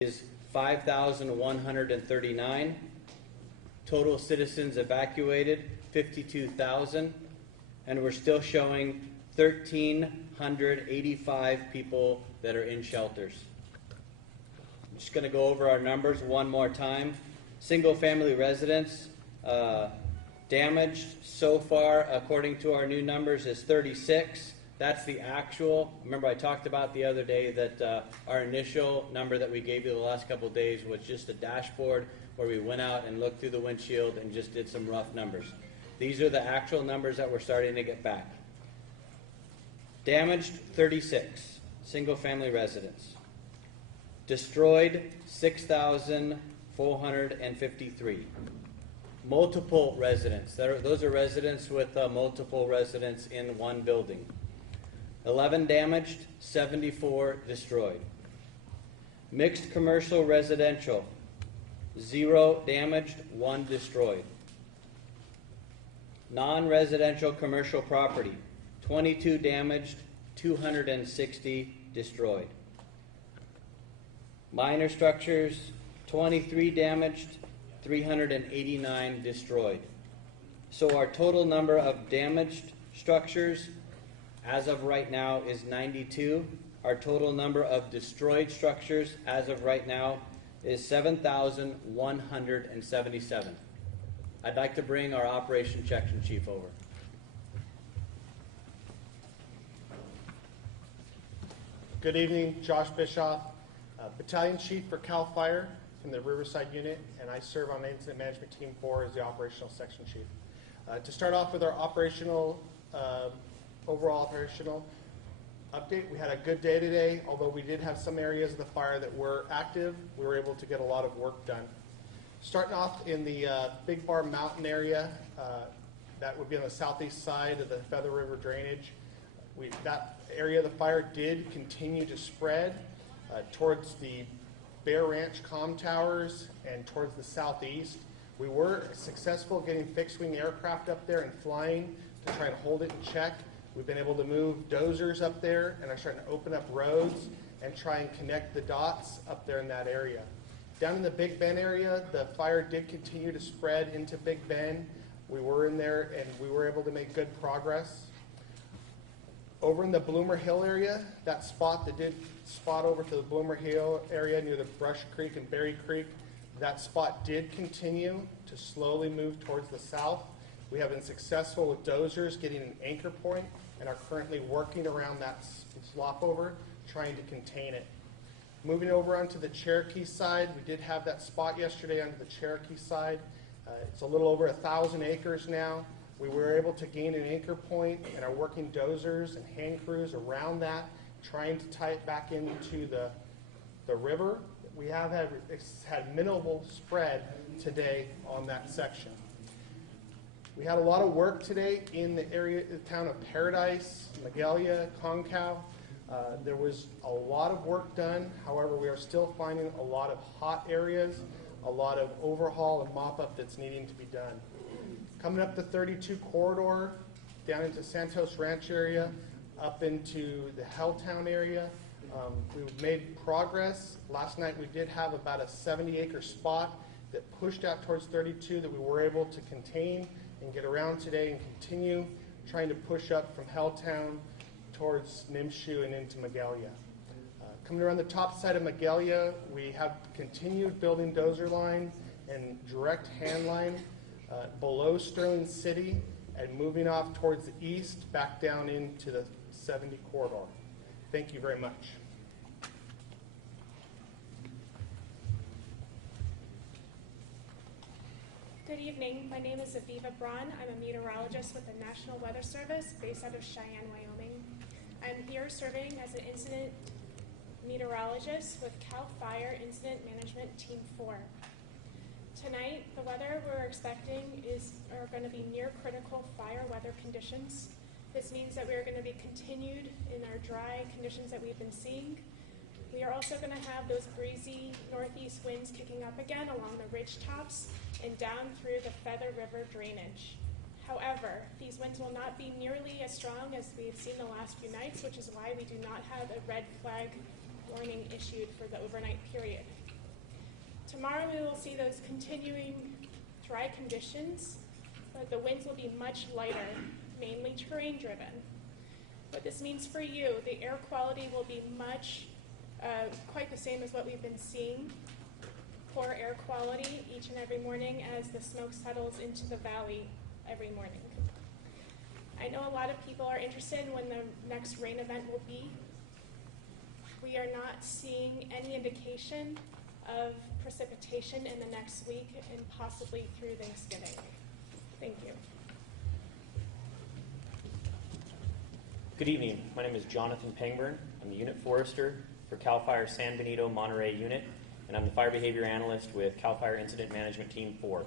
is 5,139. Total citizens evacuated, 52,000. And we're still showing 1,385 people that are in shelters. I'm just going to go over our numbers one more time. Single-family residents damaged so far, according to our new numbers, is 36. That's the actual. Remember, I talked about the other day that our initial number that we gave you the last couple of days was just a dashboard where we went out and looked through the windshield and just did some rough numbers. These are the actual numbers that we're starting to get back. Damaged, 36 single-family residents. Destroyed, 6,453. Multiple residents. Those are residents with multiple residents in one building. 11 damaged, 74 destroyed. Mixed commercial residential, 0 damaged, 1 destroyed. Non-residential commercial property, 22 damaged, 260 destroyed. Minor structures, 23 damaged, 389 destroyed. So our total number of damaged structures as of right now is 92. Our total number of destroyed structures as of right now is 7,177. I'd like to bring our Operation Section Chief over. Good evening, Josh Bischoff, Battalion Chief for CAL FIRE from the Riverside Unit, and I serve on the Incident Management Team 4 as the Operational Section Chief. To start off with our overall operational update, we had a good day today. Although we did have some areas of the fire that were active, we were able to get a lot of work done. Starting off in the Big Bar Mountain area, that would be on the southeast side of the Feather River drainage. That area of the fire did continue to spread towards the Bear Ranch comm towers and towards the southeast. We were successful getting fixed-wing aircraft up there and flying to try and hold it in check. We've been able to move dozers up there and are starting to open up roads and try and connect the dots up there in that area. Down in the Big Bend area, the fire did continue to spread into Big Bend. We were in there and we were able to make good progress. Over in the Bloomer Hill area, that spot that did spot over to the Bloomer Hill area near the Brush Creek and Berry Creek, that spot did continue to slowly move towards the south. We have been successful with dozers getting an anchor point and are currently working around that slop over, trying to contain it. Moving over onto the Cherokee side, we did have that spot yesterday onto the Cherokee side. It's a little over 1,000 acres now. We were able to gain an anchor point and are working dozers and hand crews around that, trying to tie it back into the river. We have had minimal spread today on that section. We had a lot of work today in the area, the town of Paradise, Magalia, Concow. There was a lot of work done. However, we are still finding a lot of hot areas, a lot of overhaul and mop-up that's needing to be done. Coming up the 32 corridor, down into Santos Ranch area, up into the Helltown area, we've made progress. Last night we did have about a 70-acre spot that pushed out towards 32 that we were able to contain and get around today and continue trying to push up from Helltown towards Nimshu and into Magalia. Coming around the top side of Magalia, we have continued building dozer line and direct hand line below Sterling City and moving off towards the east back down into the 70 corridor. Thank you very much. Good evening. My name is Aviva Braun. I'm a meteorologist with the National Weather Service based out of Cheyenne, Wyoming. I'm here serving as an incident meteorologist with CAL FIRE Incident Management Team 4. Tonight, the weather we're expecting are going to be near critical fire weather conditions. This means that we're going to be continued in our dry conditions that we've been seeing. We are also going to have those breezy northeast winds kicking up again along the ridge tops and down through the Feather River drainage. However, these winds will not be nearly as strong as we've seen the last few nights, which is why we do not have a red flag warning issued for the overnight period. Tomorrow we will see those continuing dry conditions, but the winds will be much lighter, mainly terrain driven. What this means for you, the air quality will be quite the same as what we've been seeing. Poor air quality each and every morning as the smoke settles into the valley every morning. I know a lot of people are interested in when the next rain event will be. We are not seeing any indication of precipitation in the next week and possibly through Thanksgiving. Thank you. Good evening. My name is Jonathan Pangburn. I'm the Unit Forester for CAL FIRE San Benito Monterey Unit, and I'm the Fire Behavior Analyst with CAL FIRE Incident Management Team 4.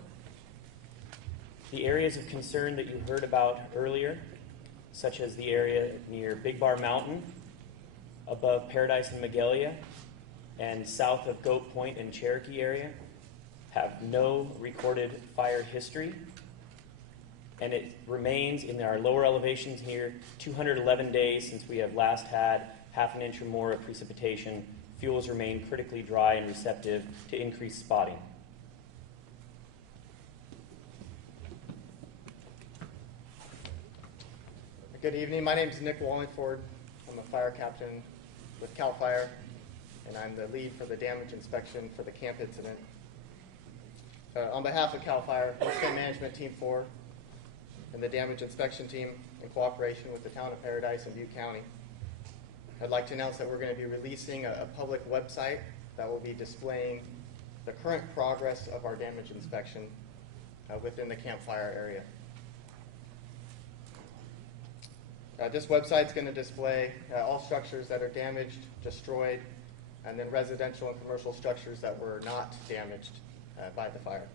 The areas of concern that you heard about earlier, such as the area near Big Bar Mountain, above Paradise and Magalia, and south of Goat Point and Cherokee area, have no recorded fire history, and it remains in our lower elevations near 211 days since we have last had half an inch or more of precipitation. Fuels remain critically dry and receptive to increased spotting. Good evening. My name is Nick Wallingford. I'm a fire captain with CAL FIRE, and I'm the lead for the damage inspection for the camp incident. On behalf of CAL FIRE, Incident Management Team 4, and the damage inspection team in cooperation with the town of Paradise and Butte County, I'd like to announce that we're going to be releasing a public website that will be displaying the current progress of our damage inspection within the Camp Fire area. This website is going to display all structures that are damaged, destroyed, and then residential and commercial structures that were not damaged by the fire.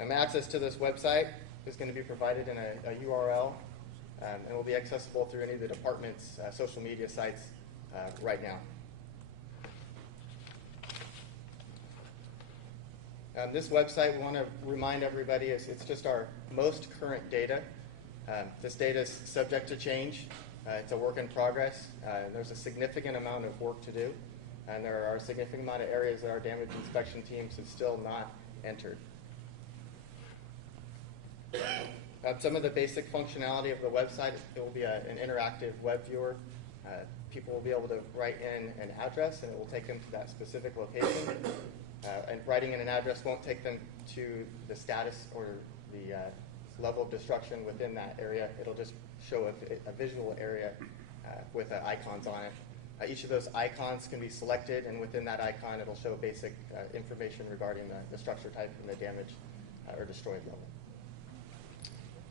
Access to this website is going to be provided in a URL and will be accessible through any of the department's social media sites right now. This website, we want to remind everybody, it's just our most current data. This data is subject to change. It's a work in progress. There's a significant amount of work to do, and there are a significant amount of areas that our damage inspection teams have still not entered. Some of the basic functionality of the website, it will be an interactive web viewer. People will be able to write in an address, and it will take them to that specific location. And writing in an address won't take them to the status or the level of destruction within that area. It'll just show a visual area with icons on it. Each of those icons can be selected, and within that icon, it'll show basic information regarding the structure type and the damage or destroyed level.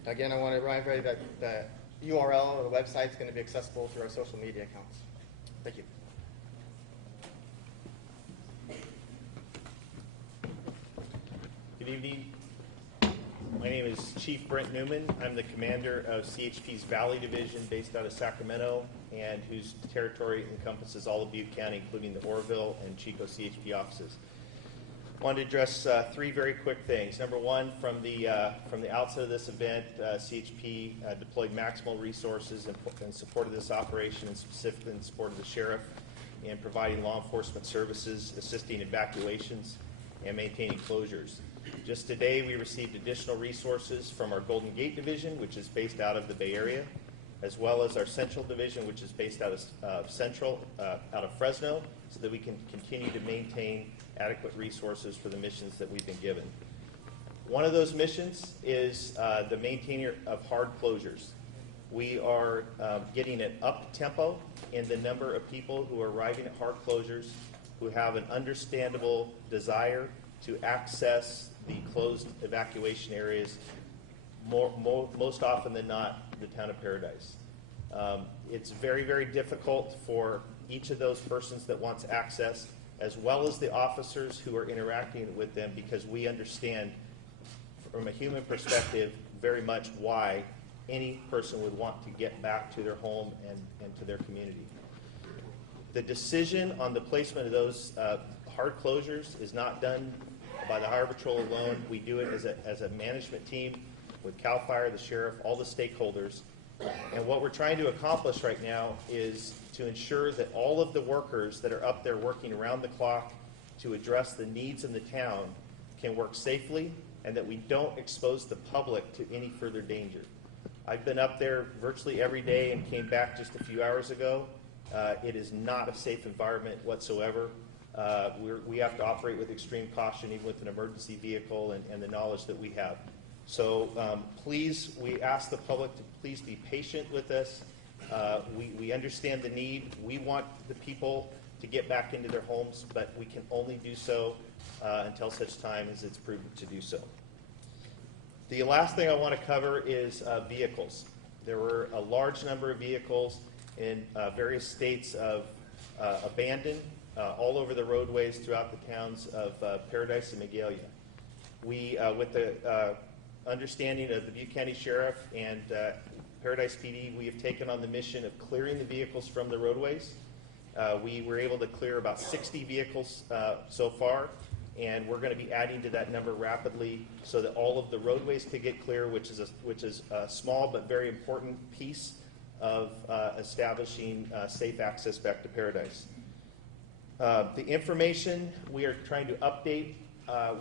Again, I want to remind everybody that the URL or the website is going to be accessible through our social media accounts. Thank you. Good evening. My name is Chief Brent Newman. I'm the commander of CHP's Valley Division based out of Sacramento, and whose territory encompasses all of Butte County, including the Oroville and Chico CHP offices. I wanted to address three very quick things. Number one, from the outset of this event, CHP deployed maximal resources in support of this operation, and specifically in support of the sheriff in providing law enforcement services, assisting evacuations, and maintaining closures. Just today, we received additional resources from our Golden Gate Division, which is based out of the Bay Area, as well as our Central Division, which is based out of Fresno, so that we can continue to maintain adequate resources for the missions that we've been given. One of those missions is the maintaining of hard closures. We are getting an up-tempo in the number of people who are arriving at hard closures, who have an understandable desire to access the closed evacuation areas, most often than not, the town of Paradise. It's very, very difficult for each of those persons that wants access, as well as the officers who are interacting with them, because we understand from a human perspective very much why any person would want to get back to their home and to their community. The decision on the placement of those hard closures is not done by the Harbor Patrol alone. We do it as a management team with CAL FIRE, the sheriff, all the stakeholders. And what we're trying to accomplish right now is to ensure that all of the workers that are up there working around the clock to address the needs in the town can work safely and that we don't expose the public to any further danger. I've been up there virtually every day and came back just a few hours ago. It is not a safe environment whatsoever. We have to operate with extreme caution, even with an emergency vehicle and the knowledge that we have. So please, we ask the public to please be patient with us. We understand the need. We want the people to get back into their homes, but we can only do so until such time as it's proven to do so. The last thing I want to cover is vehicles. There were a large number of vehicles in various states of abandoned all over the roadways throughout the towns of Paradise and Magalia. We, with the understanding of the Butte County Sheriff and Paradise PD, we have taken on the mission of clearing the vehicles from the roadways. We were able to clear about 60 vehicles so far, and we're going to be adding to that number rapidly so that all of the roadways could get clear, which is a small but very important piece of establishing safe access back to Paradise. The information we are trying to update,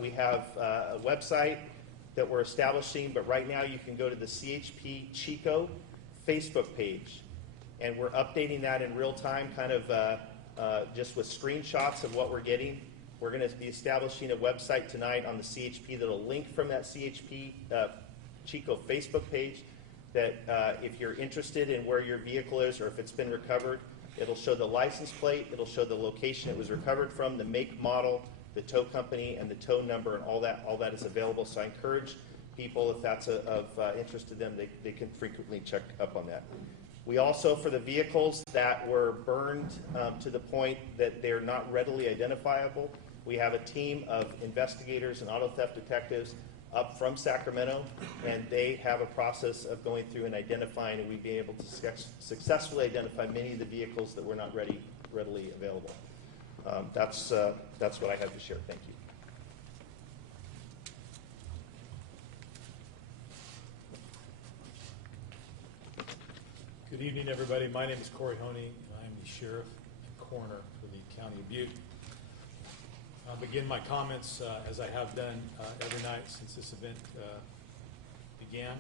we have a website that we're establishing, but right now you can go to the CHP Chico Facebook page, and we're updating that in real time, kind of just with screenshots of what we're getting. We're going to be establishing a website tonight on the CHP that'll link from that CHP Chico Facebook page that if you're interested in where your vehicle is or if it's been recovered, it'll show the license plate, it'll show the location it was recovered from, the make, model, the tow company, and the tow number, and all that is available. So I encourage people, if that's of interest to them, they can frequently check up on that. We also, for the vehicles that were burned to the point that they're not readily identifiable, we have a team of investigators and auto theft detectives up from Sacramento, and they have a process of going through and identifying, and we'd be able to successfully identify many of the vehicles that were not readily available. That's what I have to share. Thank you. Good evening, everybody. My name is Corey Honey, and I'm the sheriff and coroner for the County of Butte. I'll begin my comments as I have done every night since this event began.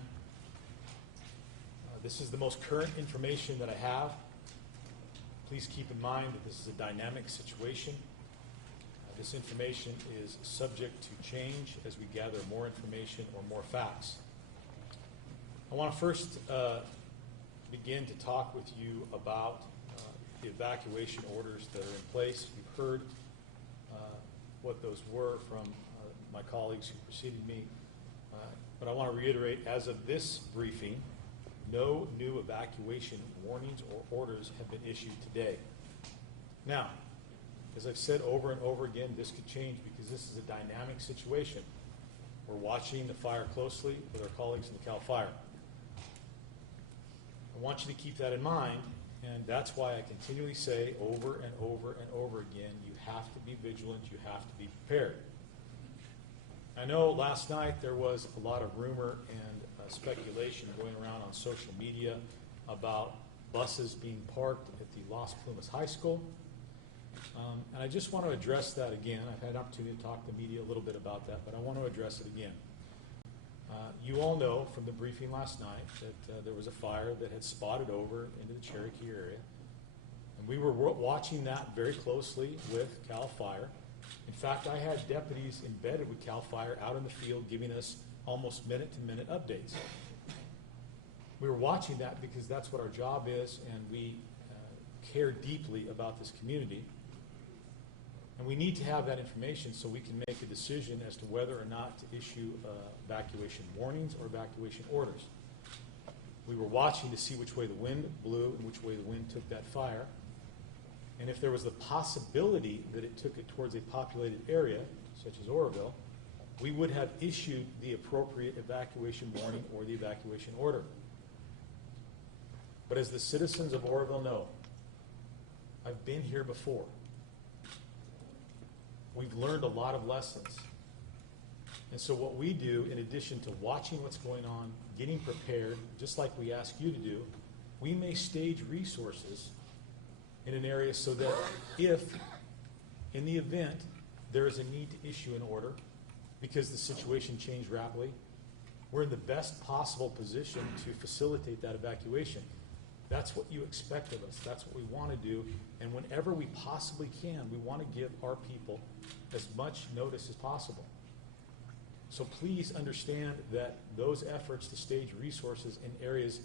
This is the most current information that I have. Please keep in mind that this is a dynamic situation. This information is subject to change as we gather more information or more facts. I want to first begin to talk with you about the evacuation orders that are in place. You've heard what those were from my colleagues who preceded me. But I want to reiterate, as of this briefing, no new evacuation warnings or orders have been issued today. Now, as I've said over and over again, this could change because this is a dynamic situation. We're watching the fire closely with our colleagues in the CAL FIRE. I want you to keep that in mind, and that's why I continually say over and over and over again, you have to be vigilant, you have to be prepared. I know last night there was a lot of rumor and speculation going around on social media about buses being parked at the Las Plumas High School. And I just want to address that again. I've had an opportunity to talk to the media a little bit about that, but I want to address it again. You all know from the briefing last night that there was a fire that had spotted over into the Cherokee area. And we were watching that very closely with CAL FIRE. In fact, I had deputies embedded with CAL FIRE out in the field giving us almost minute-to-minute updates. We were watching that because that's what our job is, and we care deeply about this community. And we need to have that information so we can make a decision as to whether or not to issue evacuation warnings or evacuation orders. We were watching to see which way the wind blew and which way the wind took that fire. And if there was the possibility that it took it towards a populated area, such as Oroville, we would have issued the appropriate evacuation warning or the evacuation order. But as the citizens of Oroville know, I've been here before. We've learned a lot of lessons. And so what we do, in addition to watching what's going on, getting prepared, just like we ask you to do, we may stage resources in an area so that if, in the event there is a need to issue an order because the situation changed rapidly, we're in the best possible position to facilitate that evacuation. That's what you expect of us. That's what we want to do. And whenever we possibly can, we want to give our people as much notice as possible. So please understand that those efforts to stage resources in areas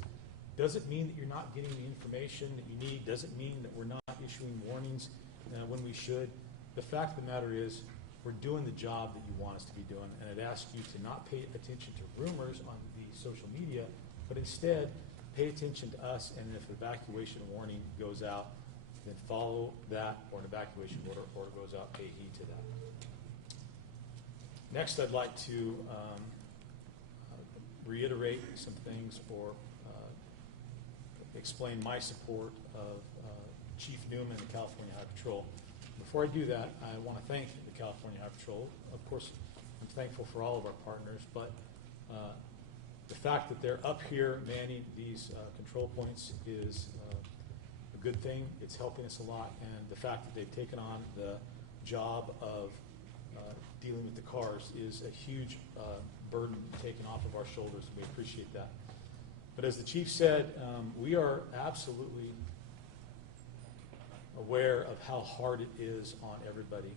doesn't mean that you're not getting the information that you need, doesn't mean that we're not issuing warnings when we should. The fact of the matter is we're doing the job that you want us to be doing, and I'd ask you to not pay attention to rumors on the social media, but instead pay attention to us, and if an evacuation warning goes out, then follow that, or an evacuation order goes out, pay heed to that. Next, I'd like to reiterate some things or explain my support of Chief Newman and the California Highway Patrol. Before I do that, I want to thank the California Highway Patrol. Of course, I'm thankful for all of our partners, but the fact that they're up here manning these control points is a good thing. It's helping us a lot, and the fact that they've taken on the job of dealing with the cars is a huge burden taken off of our shoulders, and we appreciate that. But as the chief said, we are absolutely aware of how hard it is on everybody.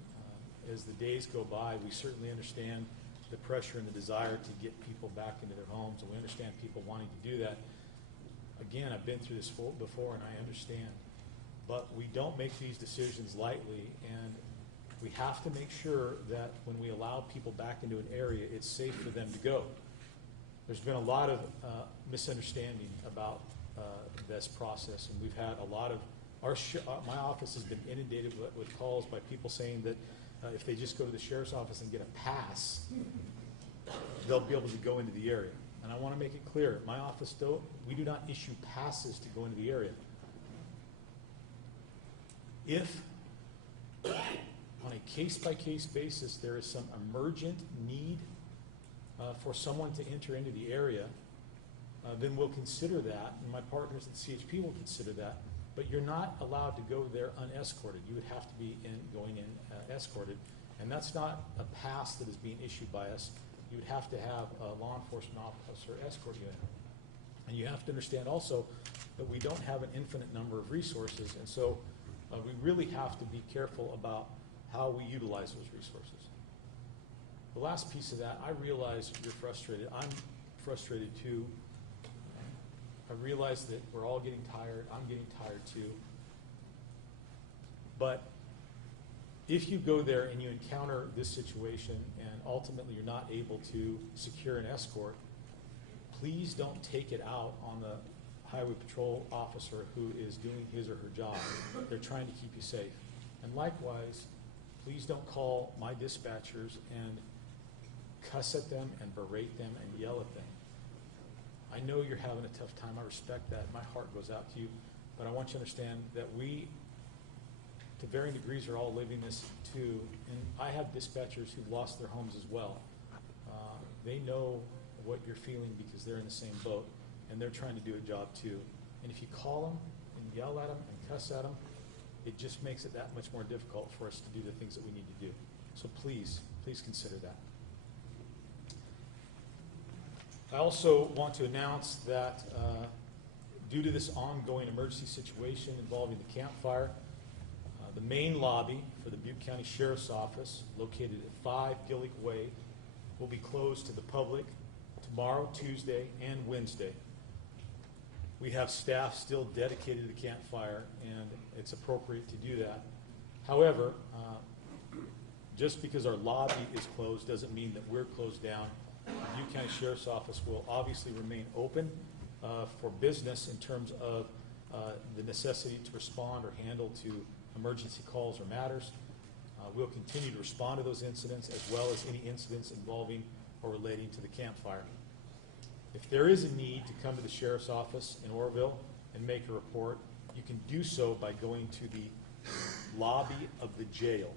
As the days go by, we certainly understand the pressure and the desire to get people back into their homes, and we understand people wanting to do that. Again, I've been through this before, and I understand. But we don't make these decisions lightly, and we have to make sure that when we allow people back into an area, it's safe for them to go. There's been a lot of misunderstanding about this process, and we've had a lot of my office has been inundated with calls by people saying that if they just go to the sheriff's office and get a pass, they'll be able to go into the area. And I want to make it clear, my office, we do not issue passes to go into the area. If on a case-by-case basis there is some emergent need for someone to enter into the area, then we'll consider that, and my partners at CHP will consider that. But you're not allowed to go there unescorted. You would have to be going in escorted, and that's not a pass that is being issued by us. You would have to have a law enforcement officer escort you in. And you have to understand also that we don't have an infinite number of resources, and so we really have to be careful about how we utilize those resources. The last piece of that, I realize you're frustrated. I'm frustrated too. I realize that we're all getting tired. I'm getting tired too. But if you go there and you encounter this situation and ultimately you're not able to secure an escort, please don't take it out on the highway patrol officer who is doing his or her job. They're trying to keep you safe. And likewise, please don't call my dispatchers and cuss at them and berate them and yell at them. I know you're having a tough time. I respect that. My heart goes out to you. But I want you to understand that we, to varying degrees, are all living this too. And I have dispatchers who've lost their homes as well. They know what you're feeling because they're in the same boat, and they're trying to do a job too. And if you call them and yell at them and cuss at them, it just makes it that much more difficult for us to do the things that we need to do. So please, please consider that. I also want to announce that due to this ongoing emergency situation involving the campfire, the main lobby for the Butte County Sheriff's Office, located at 5 Gillick Way, will be closed to the public tomorrow, Tuesday, and Wednesday. We have staff still dedicated to the campfire, and it's appropriate to do that. However, just because our lobby is closed doesn't mean that we're closed down. The Butte County Sheriff's Office will obviously remain open for business in terms of the necessity to respond or handle to emergency calls or matters. We'll continue to respond to those incidents as well as any incidents involving or relating to the campfire. If there is a need to come to the Sheriff's Office in Oroville and make a report, you can do so by going to the lobby of the jail.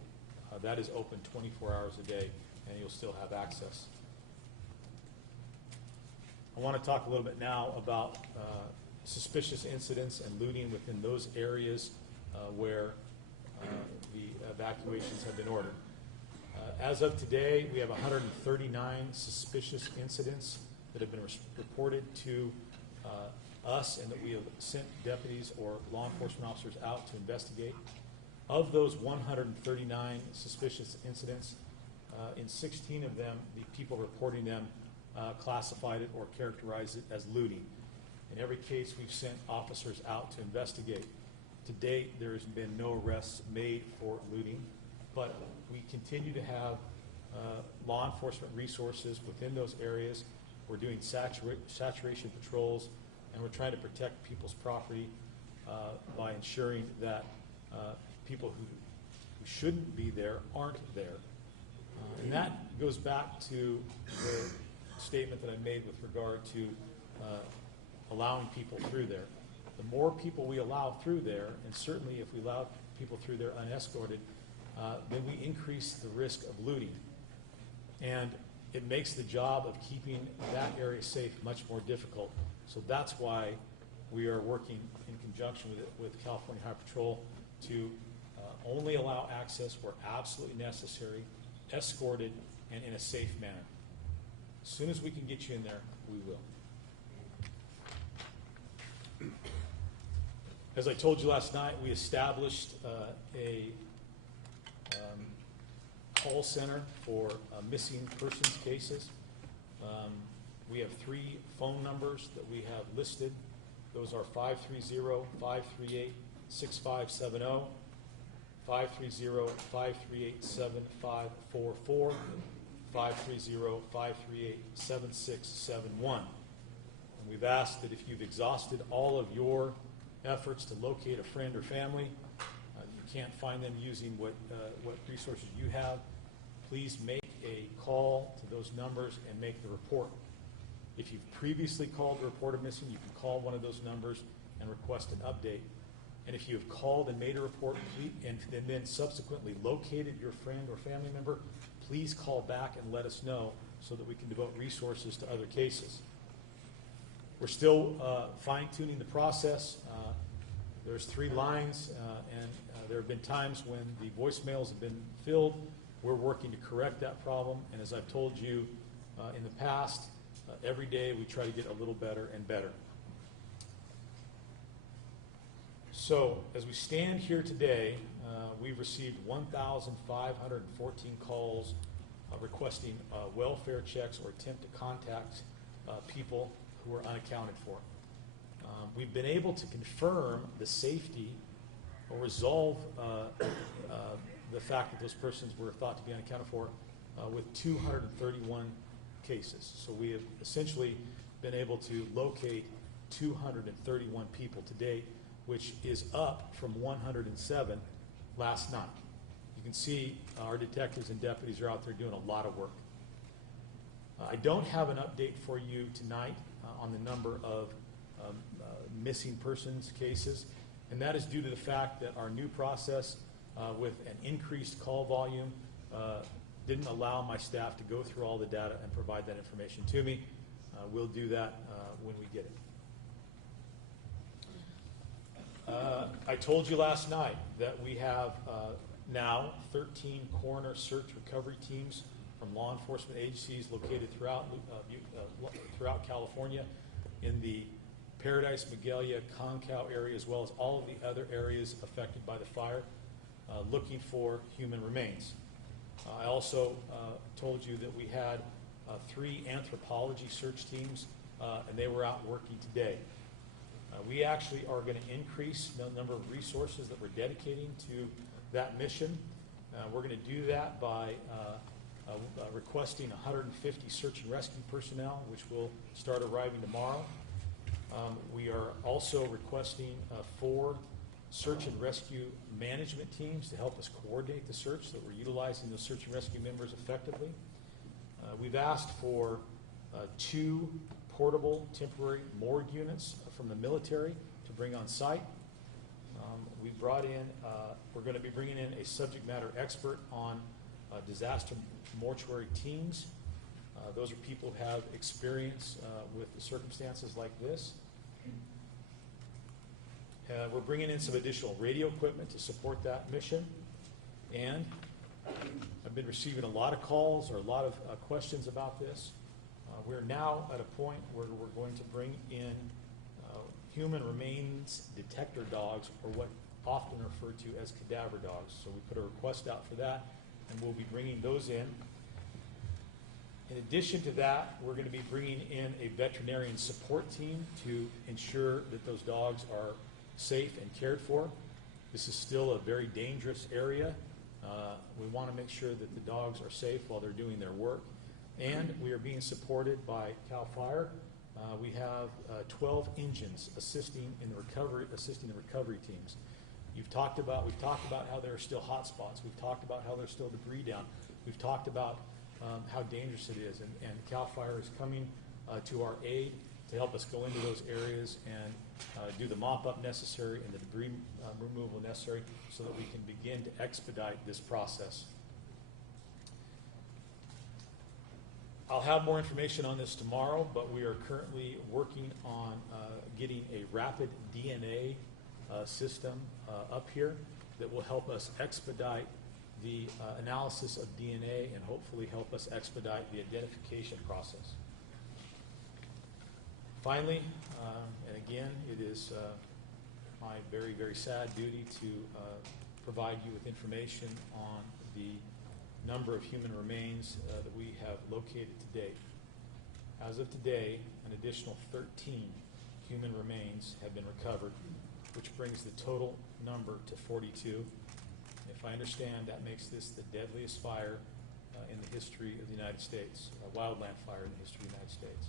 That is open 24 hours a day, and you'll still have access. I want to talk a little bit now about suspicious incidents and looting within those areas where the evacuations have been ordered. As of today, we have 139 suspicious incidents that have been reported to us and that we have sent deputies or law enforcement officers out to investigate. Of those 139 suspicious incidents, in 16 of them, the people reporting them classified it or characterized it as looting. In every case, we've sent officers out to investigate. To date, there has been no arrests made for looting, but we continue to have law enforcement resources within those areas. We're doing saturation patrols, and we're trying to protect people's property by ensuring that people who shouldn't be there aren't there. And that goes back to the statement that I made with regard to allowing people through there. The more people we allow through there, and certainly if we allow people through there unescorted, then we increase the risk of looting. And it makes the job of keeping that area safe much more difficult. So that's why we are working in conjunction with California Highway Patrol to only allow access where absolutely necessary, escorted, and in a safe manner. As soon as we can get you in there, we will. As I told you last night, we established a call center for missing persons cases. We have 3 phone numbers that we have listed. Those are 530-538-6570, 530-538-7544, 530-538-7671. And we've asked that if you've exhausted all of your efforts to locate a friend or family, you can't find them using what resources you have, please make a call to those numbers and make the report. If you've previously called to report a missing, you can call one of those numbers and request an update. And if you have called and made a report and then subsequently located your friend or family member, please call back and let us know so that we can devote resources to other cases. We're still fine-tuning the process. There's 3 lines, and there have been times when the voicemails have been filled. We're working to correct that problem, and as I've told you in the past, every day we try to get a little better and better. So, as we stand here today, we've received 1,514 calls requesting welfare checks or attempt to contact people who are unaccounted for. We've been able to confirm the safety or resolve the fact that those persons were thought to be unaccounted for with 231 cases. So we have essentially been able to locate 231 people to date, which is up from 107 last night. You can see our detectives and deputies are out there doing a lot of work. I don't have an update for you tonight on the number of missing persons cases, and that is due to the fact that our new process with an increased call volume didn't allow my staff to go through all the data and provide that information to me. We'll do that when we get it. I told you last night that we have now 13 coroner search recovery teams from law enforcement agencies located throughout California in the Paradise, Magalia, Concow area, as well as all of the other areas affected by the fire, looking for human remains. I also told you that we had 3 anthropology search teams, and they were out working today. We actually are going to increase the number of resources that we're dedicating to that mission. We're going to do that by requesting 150 search and rescue personnel, which will start arriving tomorrow. We are also requesting 4 search and rescue management teams to help us coordinate the search, so that we're utilizing those search and rescue members effectively. We've asked for 2 portable temporary morgue units from the military to bring on site. We brought in, we're going to be bringing in a subject matter expert on disaster mortuary teams. Those are people who have experience with circumstances like this. We're bringing in some additional radio equipment to support that mission. And I've been receiving a lot of calls or a lot of questions about this. We're now at a point where we're going to bring in human remains detector dogs, or what often referred to as cadaver dogs. So we put a request out for that, and we'll be bringing those in. In addition to that, we're going to be bringing in a veterinarian support team to ensure that those dogs are safe and cared for. This is still a very dangerous area. We want to make sure that the dogs are safe while they're doing their work. And we are being supported by CAL FIRE. We have 12 engines assisting the recovery teams. We've talked about how there are still hot spots. We've talked about how there's still debris down. We've talked about how dangerous it is, and CAL FIRE is coming to our aid to help us go into those areas and do the mop-up necessary and the debris removal necessary so that we can begin to expedite this process. I'll have more information on this tomorrow, but we are currently working on getting a rapid DNA system up here that will help us expedite the analysis of DNA and hopefully help us expedite the identification process. Finally, and again, it is my very, very sad duty to provide you with information on the number of human remains that we have located to date. As of today, an additional 13 human remains have been recovered, which brings the total number to 42. If I understand, that makes this the deadliest fire in the history of the United States, a wildland fire in the history of the United States.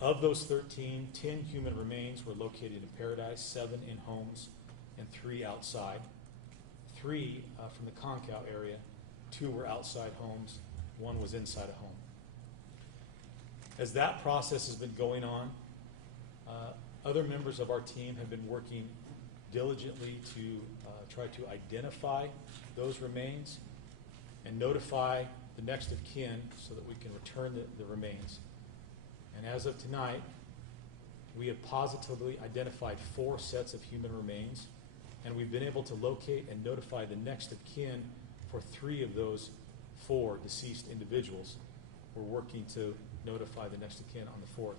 Of those 13, 10 human remains were located in Paradise, 7 in homes, and 3 outside. 3 from the Concow area, 2 were outside homes, 1 was inside a home. As that process has been going on, other members of our team have been working diligently to try to identify those remains and notify the next of kin so that we can return the remains. And as of tonight, we have positively identified 4 sets of human remains, and we've been able to locate and notify the next of kin for 3 of those 4 deceased individuals. We're working to notify the next of kin on the 4th.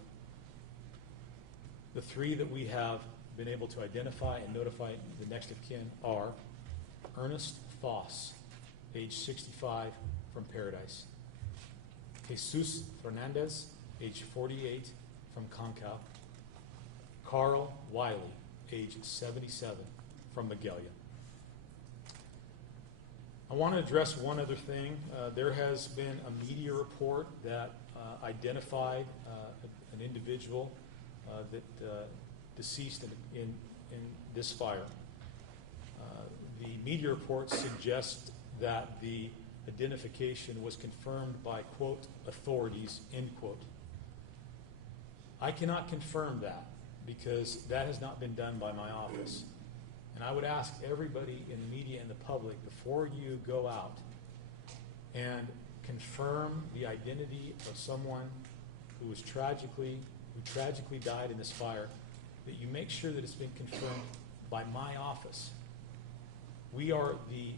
The 3 that we have been able to identify and notify the next of kin are Ernest Foss, age 65, from Paradise; Jesus Fernandez, age 48, from Concow; Carl Wiley, age 77, from Magalia. I want to address one other thing. There has been a media report that identified an individual that deceased in this fire. The media report suggests that the identification was confirmed by, quote, authorities, end quote. I cannot confirm that because that has not been done by my office. And I would ask everybody in the media and the public, before you go out and confirm the identity of someone who tragically died in this fire, that you make sure that it's been confirmed by my office. We are the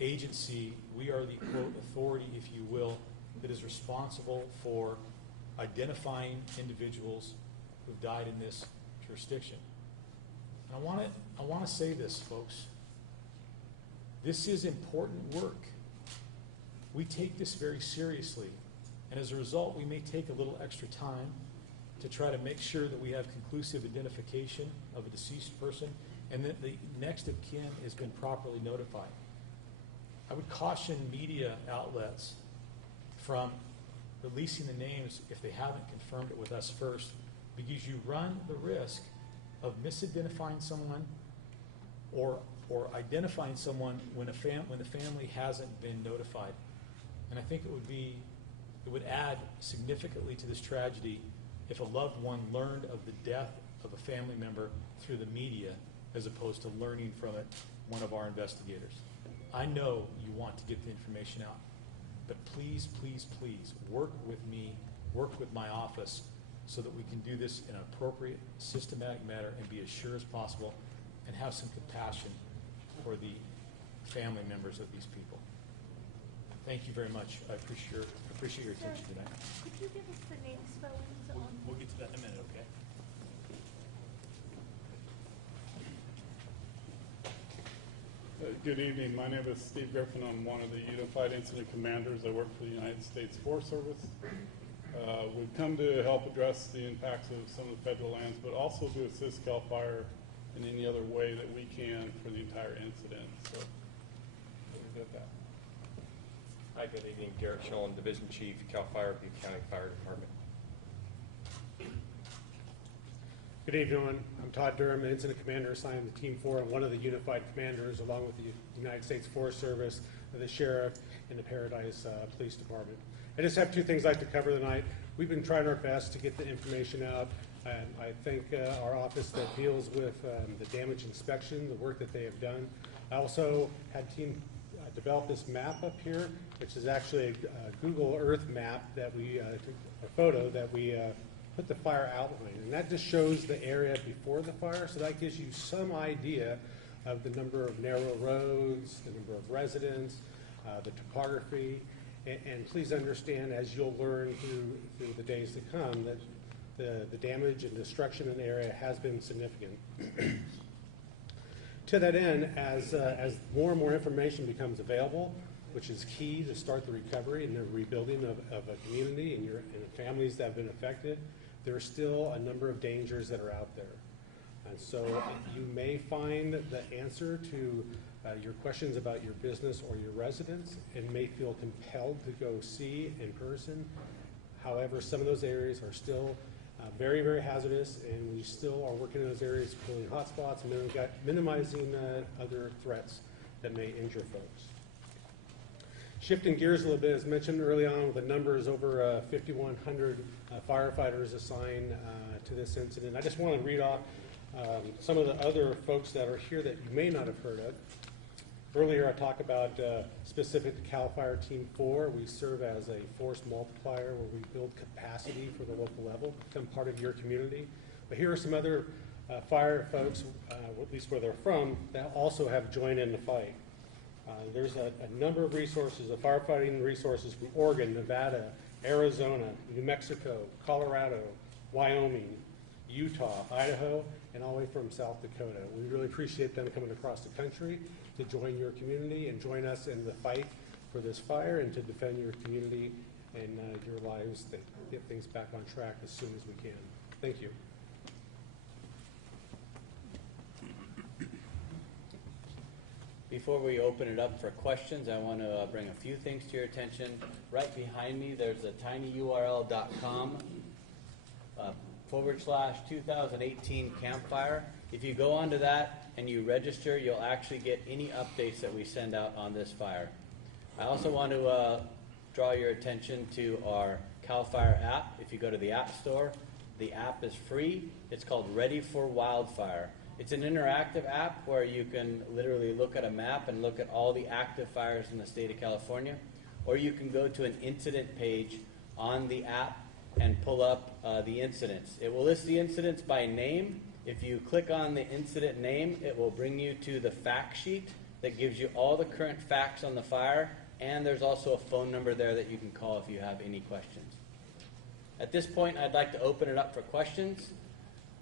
agency, we are the, quote, authority, if you will, that is responsible for identifying individuals who've died in this jurisdiction. And I want to say this, folks. This is important work. We take this very seriously. And as a result, we may take a little extra time to try to make sure that we have conclusive identification of a deceased person and that the next of kin has been properly notified. I would caution media outlets from releasing the names if they haven't confirmed it with us first, because you run the risk of misidentifying someone or identifying someone when the family hasn't been notified. And I think it would add significantly to this tragedy if a loved one learned of the death of a family member through the media as opposed to learning from it, one of our investigators. I know you want to get the information out, but please, please, please work with me, work with my office so that we can do this in an appropriate, systematic manner and be as sure as possible and have some compassion for the family members of these people. Thank you very much. I appreciate your attention tonight. Could you give us the name spellings on? We'll get to that in a minute, okay? Good evening. My name is Steve Griffin. I'm one of the Unified Incident Commanders. I work for the United States Forest Service. We've come to help address the impacts of some of the federal lands, but also to assist CAL FIRE in any other way that we can for the entire incident. So, we'll leave it at that. Hi, good evening. Garrett Schullen, Division Chief, CAL FIRE, Butte County Fire Department. Good evening, everyone. I'm Todd Durham, an incident commander assigned to Team 4 and one of the unified commanders along with the United States Forest Service, the Sheriff, and the Paradise Police Department. I just have two things I'd like to cover tonight. We've been trying our best to get the information out. And I thank our office that deals with the damage inspection, the work that they have done. I also had team develop this map up here, which is actually a Google Earth map that we, a photo that we put the fire outline. And that just shows the area before the fire, so that gives you some idea of the number of narrow roads, the number of residents, the topography. And please understand, as you'll learn through the days to come, that the damage and destruction in the area has been significant. To that end, as more and more information becomes available, which is key to start the recovery and the rebuilding of a community and the families that have been affected, there are still a number of dangers that are out there. And so you may find the answer to your questions about your business or your residence and may feel compelled to go see in person. However, some of those areas are still very, very hazardous, and we still are working in those areas, pulling hotspots and minimizing other threats that may injure folks. Shifting gears a little bit, as mentioned early on, the number is over 5,100 firefighters assigned to this incident. I just want to read off some of the other folks that are here that you may not have heard of. Earlier, I talked about specific to CAL FIRE Team 4. We serve as a force multiplier where we build capacity for the local level, become part of your community. But here are some other fire folks, at least where they're from, that also have joined in the fight. There's a number of resources, of firefighting resources from Oregon, Nevada, Arizona, New Mexico, Colorado, Wyoming, Utah, Idaho, and all the way from South Dakota. We really appreciate them coming across the country to join your community and join us in the fight for this fire and to defend your community and your lives, to get things back on track as soon as we can. Thank you. Before we open it up for questions, I want to bring a few things to your attention. Right behind me, there's a tinyurl.com /2018 campfire. If you go onto that and you register, you'll actually get any updates that we send out on this fire. I also want to draw your attention to our CAL FIRE app. If you go to the App Store, the app is free. It's called Ready for Wildfire. It's an interactive app where you can literally look at a map and look at all the active fires in the state of California, or you can go to an incident page on the app and pull up the incidents. It will list the incidents by name. If you click on the incident name, it will bring you to the fact sheet that gives you all the current facts on the fire, and there's also a phone number there that you can call if you have any questions. At this point, I'd like to open it up for questions.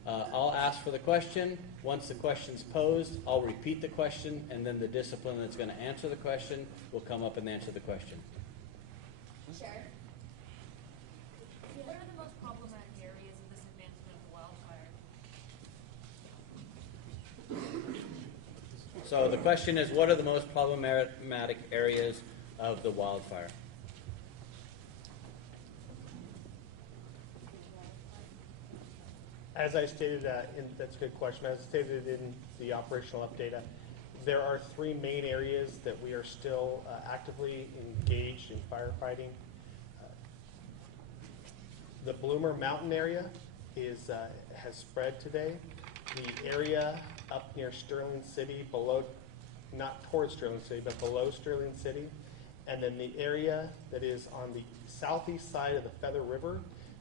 I'll ask for the question. Once the question's posed, I'll repeat the question, and then the discipline that's going to answer the question will come up and answer the question. Sheriff, what are the most problematic areas of this advancement of wildfire? So the question is, what are the most problematic areas of the wildfire? As I stated, that's a good question. As I stated in the operational update, there are three main areas that we are still actively engaged in firefighting. The Bloomer Mountain area has spread today. The area up near Sterling City, below, not towards Sterling City, but below Sterling City, and then the area that is on the southeast side of the Feather River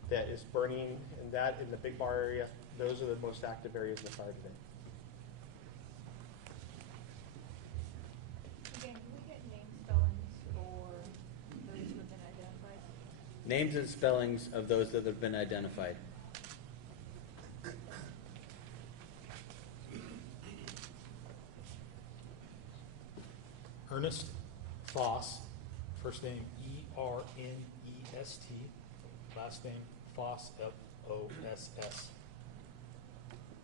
that is burning, and that in the Big Bar area, those are the most active areas of the fire today. Names and spellings of those that have been identified. Ernest Foss, first name E-R-N-E-S-T, last name Foss, F-O-S-S.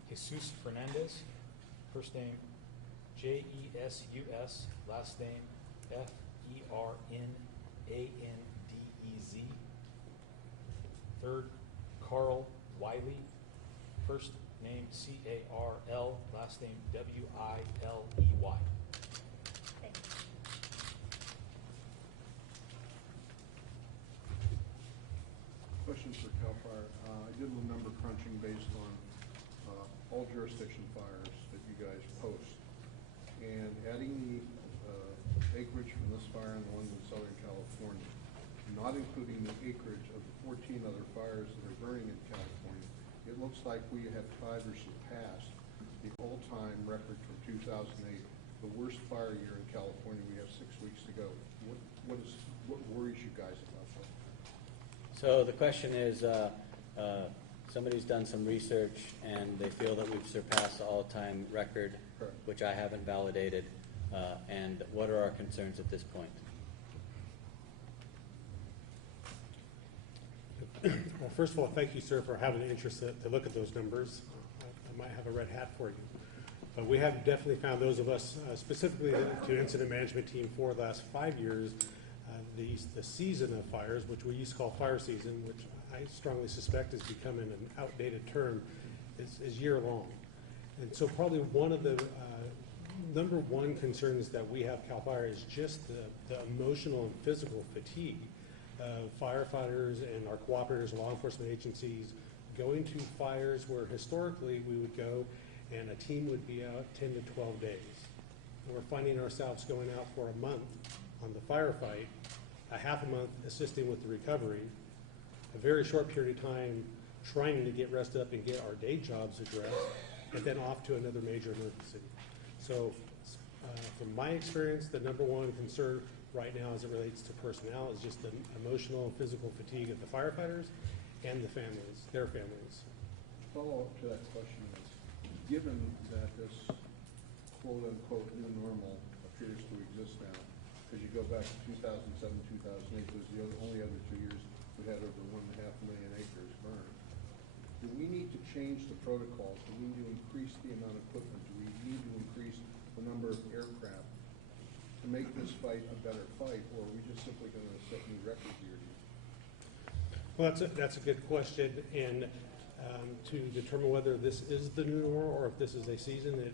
Jesus Fernandez, first name J-E-S-U-S, last name F-E-R-N-A-N-D-E-Z. Third, Carl Wiley, first name C-A-R-L, last name W-I-L-E-Y. Question for CAL FIRE. I did a little number crunching based on all jurisdiction fires that you guys post. And adding the acreage from this fire and the ones in Southern California, not including the acreage of the 14 other fires that are burning in California, it looks like we have tried or surpassed the all-time record from 2008, the worst fire year in California. We have 6 weeks to go. What worries you guys about that? So the question is, somebody's done some research and they feel that we've surpassed the all-time record, Correct. which I haven't validated. And what are our concerns at this point? Well, first of all, thank you, sir, for having the interest to look at those numbers. I might have a red hat for you. But we have definitely found, those of us, specifically to Incident Management Team 4 the last 5 years, the season of fires, which we used to call fire season, which I strongly suspect is becoming an outdated term, is year-long. And so probably one of the number one concerns that we have CAL FIRE is just the emotional and physical fatigue of firefighters and our cooperators, law enforcement agencies, going to fires where historically we would go and a team would be out 10 to 12 days. And we're finding ourselves going out for a month on the firefight, a half a month assisting with the recovery, a very short period of time trying to get rest up and get our day jobs addressed, and then off to another major emergency. So from my experience, the number one concern right now as it relates to personnel is just the emotional and physical fatigue of the firefighters and the families, their families. Follow-up to that question is, given that this quote-unquote new normal appears to exist now, because you go back to 2007, 2008, was the only other 2 years we had over 1.5 million acres burned. Do we need to change the protocols? Do we need to increase the amount of equipment? Do we need to increase the number of aircraft to make this fight a better fight, or are we just simply going to set new records year to year? Well, that's a good question, and to determine whether this is the new normal or if this is a season, it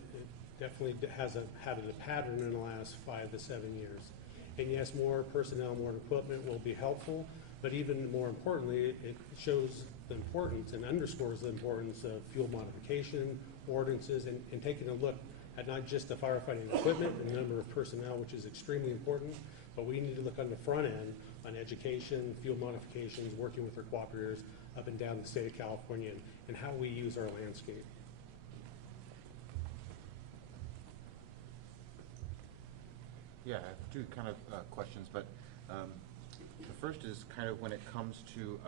definitely has had a pattern in the last 5 to 7 years. And yes, more personnel, more equipment will be helpful, but even more importantly, it shows the importance and underscores the importance of fuel modification, ordinances, and taking a look at not just the firefighting equipment and the number of personnel, which is extremely important, but we need to look on the front end on education, fuel modifications, working with our cooperators up and down the state of California, and how we use our landscape. Yeah, I have two kind of questions, but the first is kind of when it comes to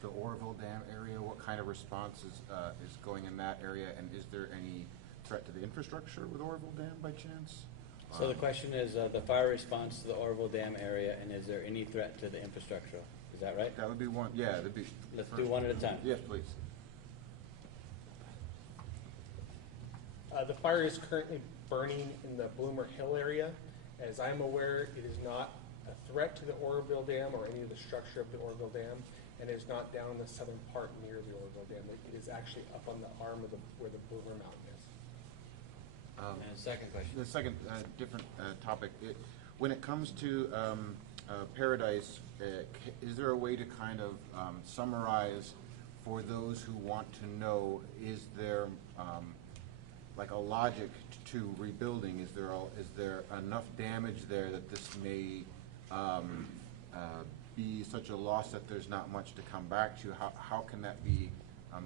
the Oroville Dam area, what kind of response is going in that area, and is there any threat to the infrastructure with Oroville Dam by chance? So the question is the fire response to the Oroville Dam area, and is there any threat to the infrastructure? Is that right? That would be one. Yeah, that'd be. Let's do one at a time. Yes, please. The fire is currently burning in the Bloomer Hill area. As I'm aware, it is not a threat to the Oroville Dam or any of the structure of the Oroville Dam, and it is not down in the southern part near the Oroville Dam. It is actually up on the arm of where the Bloomer Mountain is. And second question. The second different topic. When it comes to Paradise, is there a way to kind of summarize for those who want to know, is there like a logic to rebuilding? Is there enough damage there that this may be such a loss that there's not much to come back to? How can that be